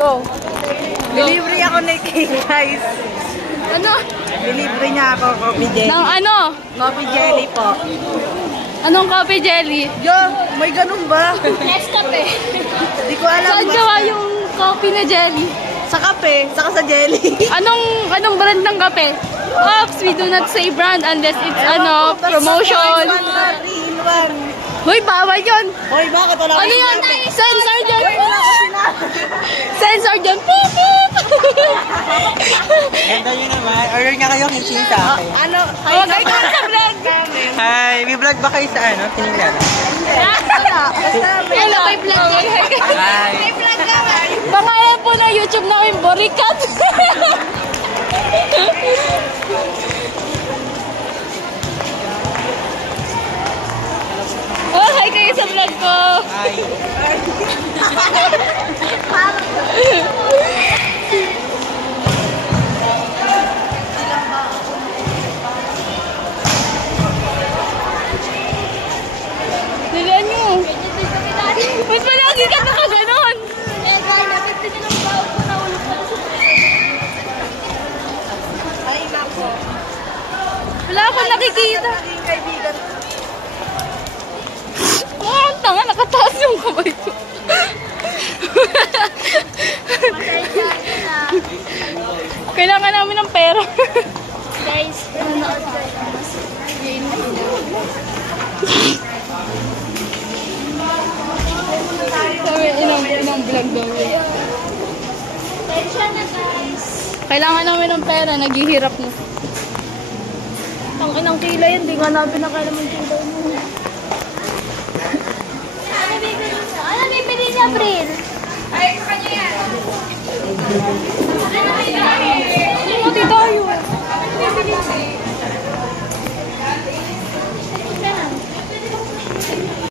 Go. Delivery ako ni King, guys. Ano? Delivery niya ako, coffee jelly. Ng ano? Coffee jelly po. Anong coffee jelly? Yo, may ganun ba? Nescafe. Hindi ko alam. Saan gawa yung coffee na jelly? Sa kape, saka sa jelly. Anong brand ng kape? Oops, we do not say brand unless it's promotion. Hoy, bawal yun. Hoy, bakit wala Ano yun? Sensor dyan. Hoy, wala ko sinabi. Sensor dyan. Beep, beep. Ganda nyo naman. Order nga kayo kitchen sa akin. Ano? Huwag kayo sa vlog. Hi! May vlog ba kayo sa ano? Tinignan? Hello, may vlog yan. Hi! May vlog naman. Pangalan po ng YouTube namin, Borikat. Oh, hi kayo sa vlog ko. Hi! Dalian nyo. Ba't pa lagi ka nakaganon? Ay, nako. Wala akong nakikita. Naging kaibigan. Oh, ang tanga, nakataas yung kamay ko. Kailangan namin ng pera. Guys, nanonood kayo. Sabi, inang vlog daw yun. Attention na guys. Kailangan namin ng pera, naghihirap na. Ang inang kila yan, di nga namin nakalaman kila mo. Ano bibili niya, Bril? Ay, kanya yan. Ano bibili?